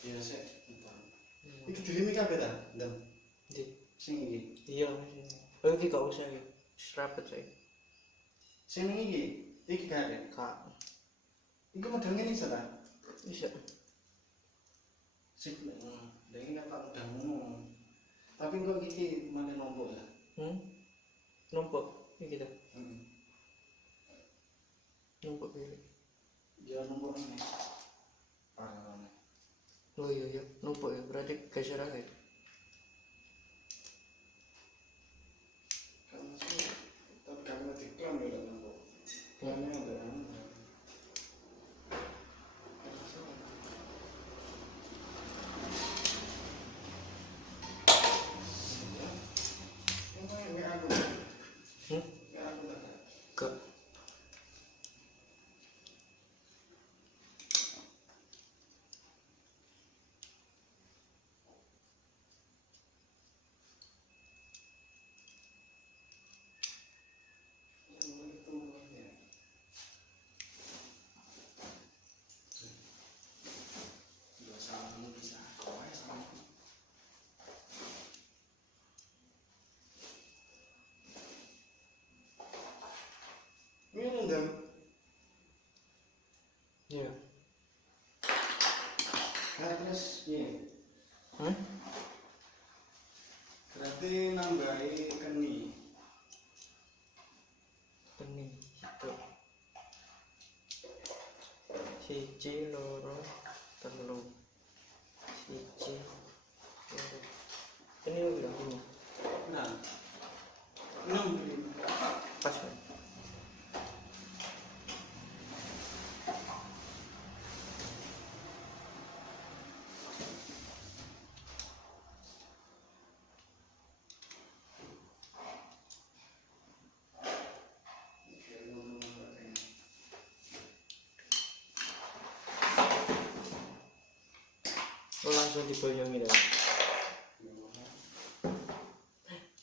Iya sih. Iki dirimi kabeh ta? Ndem. Ndi? Sing iki. Iya. Oh iki gak usah iki. Serabut saya. Sing iki gak ada. Kak. Iku medang ngene iso ta? Bisa. Sik. Lah iki kan tak medang ngono. Tapi kok iki malah nombok ya. Numpuk iki ta. Heeh. Numpuk iki. Ya nombok ngene. Parah. Oh iya, numpuk ya, berarti geser aja. Kan sih, tapi karena diklam ya lah nombok. Klamnya ada anu. Gak. Ini ndem. Iya. Nah, terus ini. Berarti nambahi keni. Keni itu. Siji, loro, telu. Siji, loro. Ini udah ini. Nah. 6 Pas kan? Langsung diboyongi ya.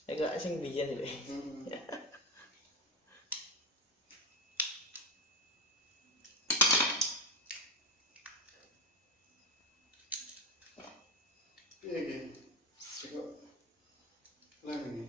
Agak sing biyen iki. Piye iki? Kok lem ini?